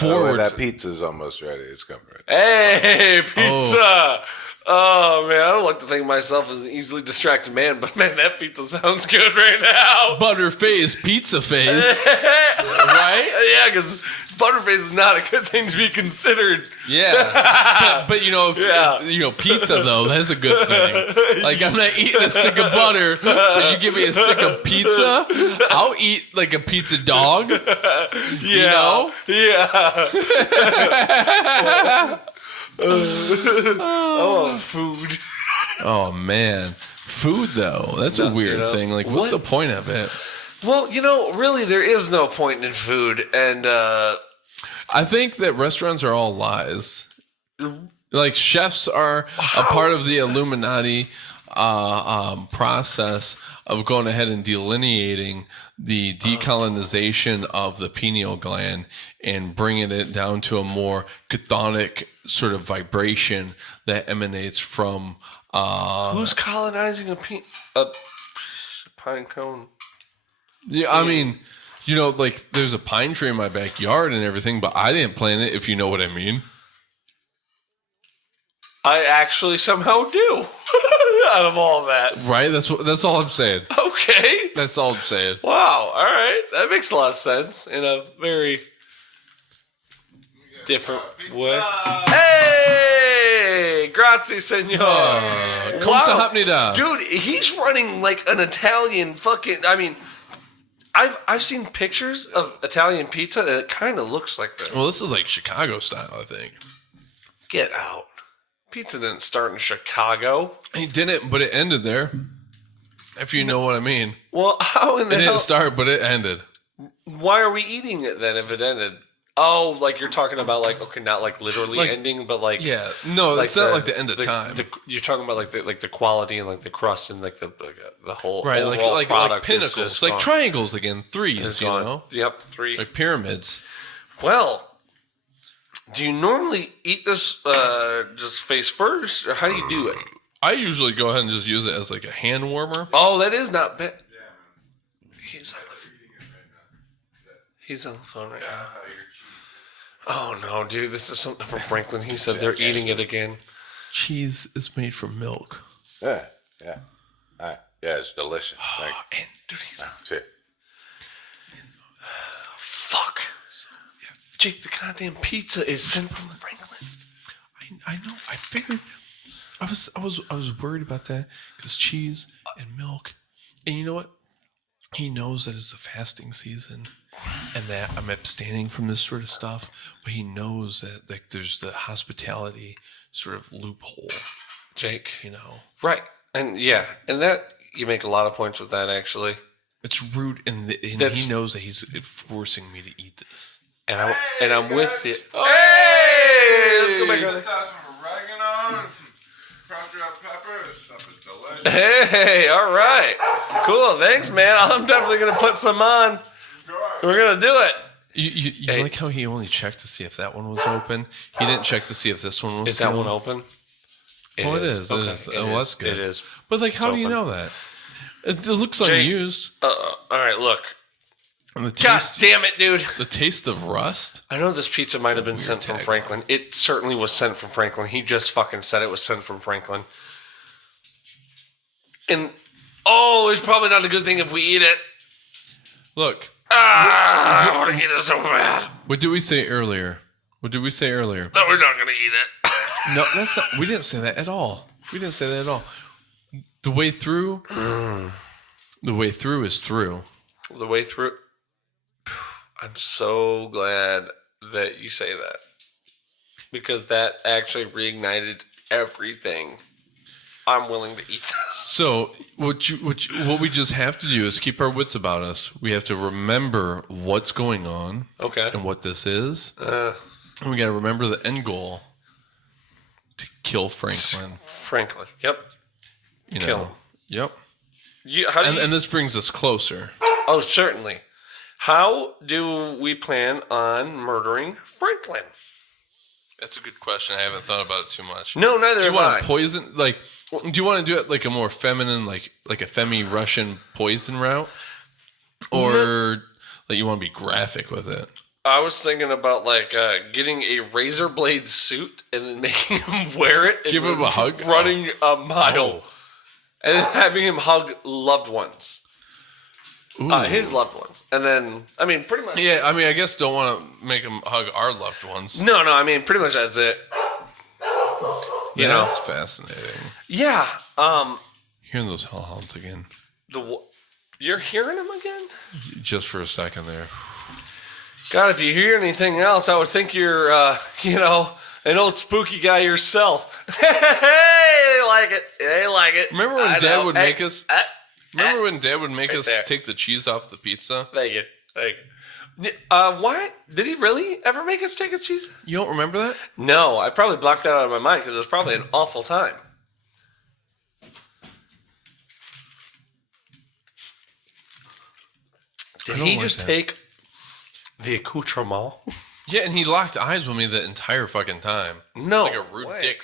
forward. That pizza's almost ready. It's coming right. Hey, pizza! Oh, man, I don't like to think of myself as an easily distracted man, but man, that pizza sounds good right now. Butterface, pizza face, right? Yeah, because Butterface is not a good thing to be considered. Yeah, but you know, if pizza though, that's a good thing. Like I'm not eating a stick of butter, but you give me a stick of pizza, I'll eat like a pizza dog. Yeah, you know? Yeah. Oh, food. Oh man, food though, that's a weird thing. Like, what's the point of it? Well, really, there is no point in food, and I think that restaurants are all lies. Like chefs are a part of the Illuminati process of going ahead and delineating the decolonization of the pineal gland and bringing it down to a more chthonic sort of vibration that emanates from. Who's colonizing a pine cone? Yeah, I mean, like there's a pine tree in my backyard and everything, but I didn't plant it, if you know what I mean. I actually somehow do. Out of all that, right? That's all I'm saying. Okay, that's all I'm saying. Wow. All right, that makes a lot of sense in a very different way. Hey, grazie, senor. Wow. Dude, he's running like an Italian fucking. I mean, I've seen pictures of Italian pizza, and it kind of looks like this. Well, this is like Chicago style, I think. Get out. Pizza didn't start in Chicago. It didn't, but it ended there. If you know what I mean. Well, how in the hell? It didn't start, but it ended. Why are we eating it then if it ended? Oh, like you're talking about not like literally ending, but like no, like it's not like the end of time. You're talking about like the quality and like the crust and like the whole right, like product pinnacles, like triangles again, threes, Yep, 3. Like pyramids. Well, do you normally eat this just face first, or how do you do it? I usually go ahead and just use it as like a hand warmer. Oh, that is not bad. He's on the phone right now. Oh no, dude, this is something from Franklin. He said they're eating it again. Cheese is made from milk. Yeah. All right. Yeah, it's delicious. And dude, he's on. Shit. Fuck. Jake, the goddamn pizza is sent from Franklin. I know. I figured. I was worried about that because cheese and milk, and you know what? He knows that it's a fasting season, and that I'm abstaining from this sort of stuff. But he knows that like there's the hospitality sort of loophole. Jake, right? And and that you make a lot of points with that actually. It's rude, and he knows that he's forcing me to eat this. And I'm with you. Hey! Let's go back on it. Some oregano and some crushed red pepper. This stuff is delicious. Hey, all right. Cool, thanks, man. I'm definitely going to put some on. We're going to do it. You like how he only checked to see if that one was open? He didn't check to see if this one was that one open? It is. Okay. It is. That's good. It is. But like, how do you know that? It looks unused. All right, look. And the God damn it, dude. The taste of rust? I know this pizza might have been sent from Franklin. It certainly was sent from Franklin. He just fucking said it was sent from Franklin. And, it's probably not a good thing if we eat it. Look. I want to eat it so bad. What did we say earlier? No, we're not going to eat it. No, that's not. We didn't say that at all. The way through. The way through is through. The way through. I'm so glad that you say that, because that actually reignited everything. I'm willing to eat this. So what we just have to do is keep our wits about us. We have to remember what's going on, and what this is, and we got to remember the end goal: to kill Franklin. Yep. Kill him. Yep. And this brings us closer. Oh, certainly. How do we plan on murdering Franklin? That's a good question. I haven't thought about it too much. No, neither have I. Do you want to poison? Like, do you want to do it like a more feminine, like a Femi Russian poison route, or like you want to be graphic with it? I was thinking about like getting a razor blade suit and then making him wear it. And Give him a hug? Running a mile. Oh. And then having him hug loved ones. His loved ones. And then, I mean, pretty much. Yeah, I mean, I guess don't want to make him hug our loved ones. No, I mean, pretty much that's it. You know? That's fascinating. Yeah. Hearing those hellhounds again. You're hearing him again? Just for a second there. God, if you hear anything else, I would think you're, an old spooky guy yourself. Hey, like it. They like it. Remember when Dad would make us... Remember when Dad would make Right us there. take the cheese off the pizza? Thank you. Why? Did he really ever make us take his cheese? You don't remember that? No, I probably blocked that out of my mind because it was probably an awful time. Did don't he like just that. take the accoutrement? Yeah, and he locked eyes with me the entire fucking time. No. Like a rude way. dick.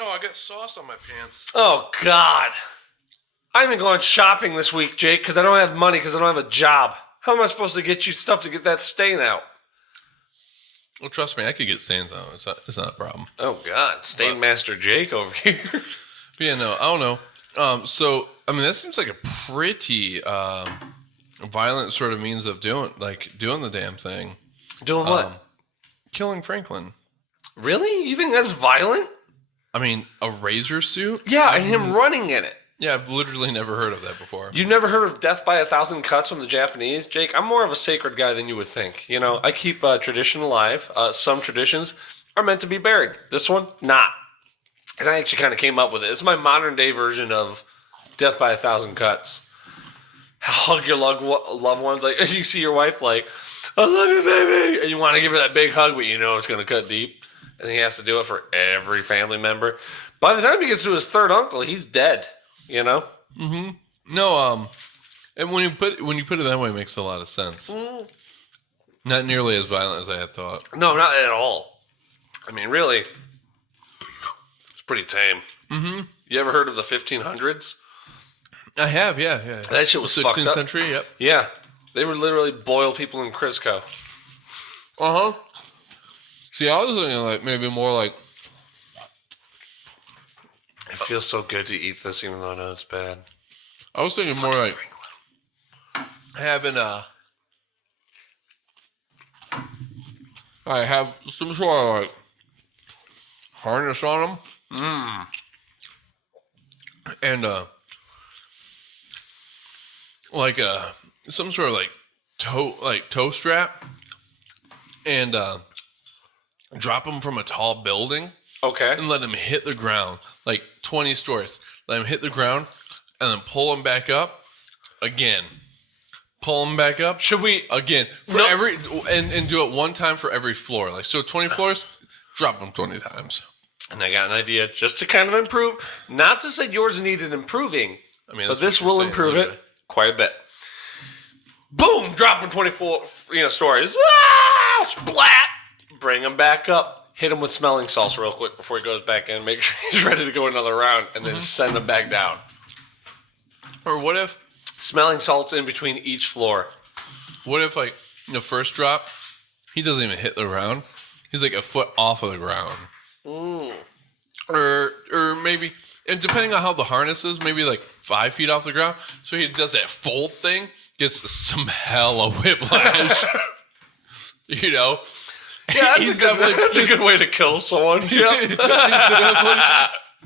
Oh, I got sauce on my pants. Oh, God. I haven't gone shopping this week, Jake, because I don't have money because I don't have a job. How am I supposed to get you stuff to get that stain out? Well, trust me, I could get stains on it. It's not a problem. Oh, God. Stain Master Jake over here. But yeah, no, I don't know. So, I mean, that seems like a pretty violent sort of means of doing the damn thing. Doing what? Killing Franklin. Really? You think that's violent? I mean, a razor suit? Yeah, and him running in it. Yeah, I've literally never heard of that before. You've never heard of death by 1,000 cuts from the Japanese, Jake? I'm more of a sacred guy than you would think. You know, I keep tradition alive. Some traditions are meant to be buried. This one, not. And I actually kind of came up with it. It's my modern day version of death by 1,000 cuts. Hug your loved ones. Like, you see your wife like, I love you, baby. And you want to give her that big hug, but you know it's going to cut deep. And he has to do it for every family member. By the time he gets to his third uncle, he's dead. You know? No, and when you put it that way, it makes a lot of sense. Not nearly as violent as I had thought. No, not at all. I mean, really, it's pretty tame. Mm-hmm. You ever heard of the 1500s? I have, yeah. That shit was fucked 16th up. century, yep. Yeah. They would literally boil people in Crisco. Uh-huh. See, I was thinking like maybe more like It feels so good to eat this, even though I know it's bad. I was thinking more like having I have some sort of like harness on them. And like some sort of like toe strap, and drop them from a tall building Okay. and let them hit the ground like 20 stories. Let them hit the ground and then pull them back up again. Pull them back up. Should we? Again, for No. every and do it one time for every floor. Like so, 20 floors, drop them 20 times. And I got an idea just to kind of improve. Not to say yours needed improving, I mean, but that's this what you're will saying, improve literally. it quite a bit. Boom! Drop them 24 stories. Ah! Splat! Bring him back up. Hit him with smelling salts real quick before he goes back in. Make sure he's ready to go another round, and then send him back down. Or what if Smelling salts in between each floor. like the first drop, he doesn't even hit the ground. He's like a foot off of the ground. Or maybe, and depending on how the harness is, maybe like 5 feet off the ground. So he does that fold thing, gets some hella whiplash. You know? Yeah, He's definitely that's a good way to kill someone. Yeah. He's definitely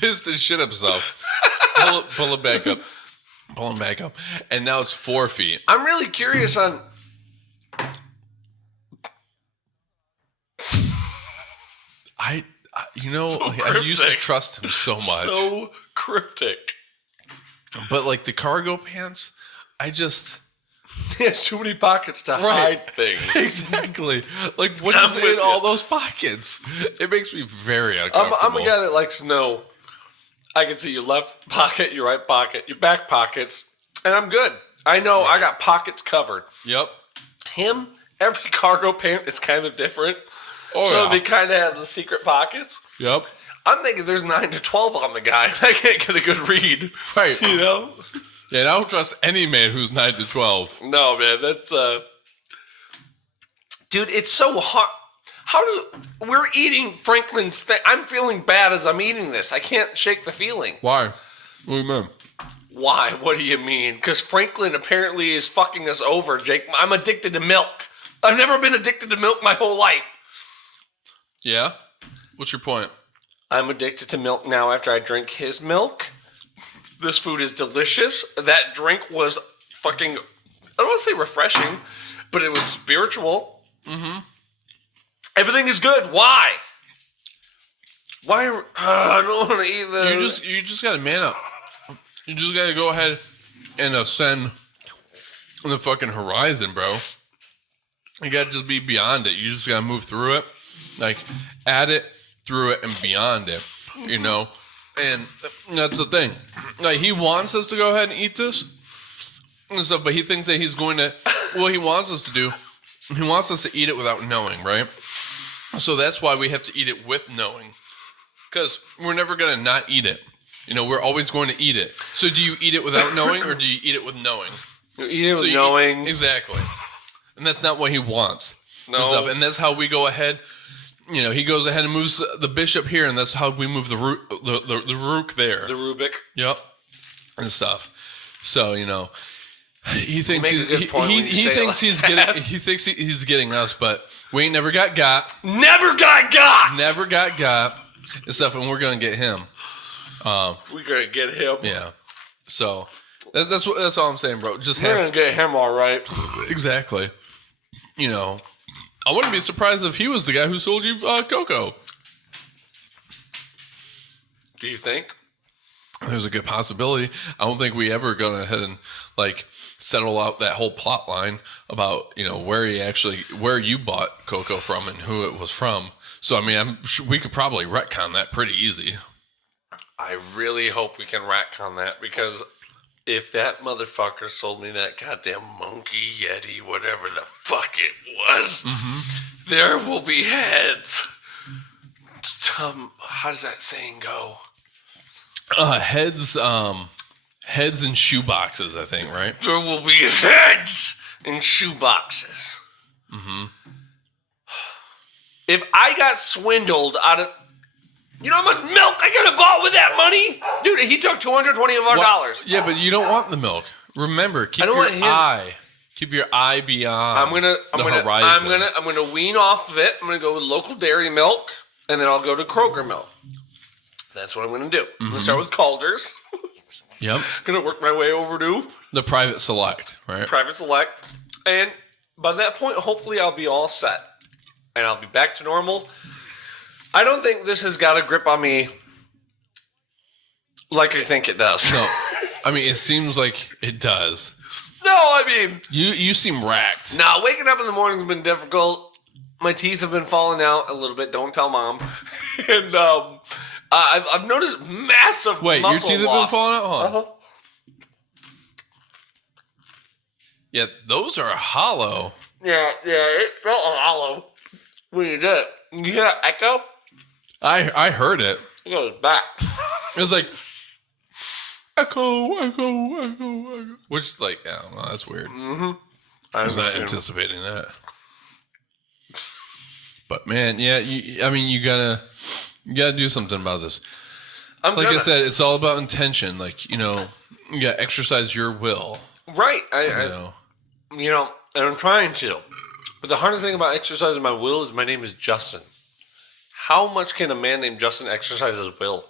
pissed his shit himself. Pull it back up. Pull him back up. And now it's 4 feet. I'm really curious on. I So I used to cryptic. trust him so much. So cryptic. But like the cargo pants, I just He has too many pockets to Right. hide things. exactly like what I'm is with in you. all those pockets? It makes me very I'm uncomfortable. a guy that likes to know. I can see your left pocket, your right pocket, your back pockets, and I'm good. I know I got pockets covered. Yep. Him, every cargo pant is kind of different. Oh, So yeah. they kind of have the secret pockets. Yep. I'm thinking there's 9 to 12 on the guy. I can't get a good read. Right. You know? Yeah, and I don't trust any man who's 9 to 12. No, man, that's Dude, it's so hard. We're eating Franklin's thing. I'm feeling bad as I'm eating this. I can't shake the feeling. Why? What do you mean? Why? What do you mean? Because Franklin apparently is fucking us over, Jake. I'm addicted to milk. I've never been addicted to milk my whole life. Yeah? What's your point? I'm addicted to milk now after I drink his milk. This food is delicious. That drink was fucking, I don't want to say refreshing, but it was spiritual. Mm-hmm. Everything is good. Why? Why? I don't want to eat this. You just gotta man up. You just gotta go ahead and ascend the fucking horizon, bro. You gotta just be beyond it. You just gotta move through it, like at it, through it, and beyond it. You know, and that's the thing. Like he wants us to go ahead and eat this and stuff, but he thinks that he's going to. What he wants us to do, he wants us to eat it without knowing, right? So that's why we have to eat it with knowing, because we're never gonna not eat it. You know, we're always going to eat it. So do you eat it without knowing, or do you eat it with knowing? You eat it with So knowing. Exactly. And that's not what he wants. No. And stuff. And that's how we go ahead. You know, he goes ahead and moves the bishop here, and that's how we move the rook, the rook there. The Rubik. Yep. And stuff. So, you know, he thinks make a good point when you he say it thinks like he's that. getting he's getting us, but we ain't never got Never got. never got and stuff, and we're gonna get him. We're gonna get him. Yeah. So that's all I'm saying, bro. Just We're have gonna get him all right. exactly. You know, I wouldn't be surprised if he was the guy who sold you cocoa. Do you think? There's a good possibility. I don't think we ever go ahead and like settle out that whole plot line about, you know, where you bought cocoa from and who it was from. So I mean, I'm sure we could probably retcon that pretty easy. I really hope we can retcon that, because if that motherfucker sold me that goddamn monkey yeti, whatever the fuck it was, there will be heads. How does that saying go? Heads and shoe boxes, I think, right? There will be heads in shoe boxes. If I got swindled out of, you know how much milk I could have bought with that money, dude? He took $220 of our dollars. Yeah, but you don't want the milk. Remember, keep your eye beyond I'm gonna horizon. I'm gonna wean off of it. I'm gonna go with local dairy milk, and then I'll go to Kroger milk. That's what I'm gonna do. I'm gonna start with Calder's. Yep. Gonna work my way over to The private select, right? Private Select, and by that point, hopefully, I'll be all set, and I'll be back to normal. I don't think this has got a grip on me like I think it does. No, I mean it seems like it does. No, I mean, You seem racked. nah, waking up in the morning's been difficult. My teeth have been falling out a little bit. Don't tell mom. And I've noticed massive Wait, your muscle teeth have been loss. falling out? Hold on. Uh-huh. Yeah, those are hollow. Yeah, it felt hollow when you did it. You hear that echo? I heard it. It goes back. It was like echo. Which is like, I don't know, that's weird. I was not anticipating that. But man, yeah, you gotta do something about this. I said, it's all about intention. Like, you know, you gotta exercise your will. Right. You know. And I'm trying to. But the hardest thing about exercising my will is my name is Justin. How much can a man named Justin exercise his will?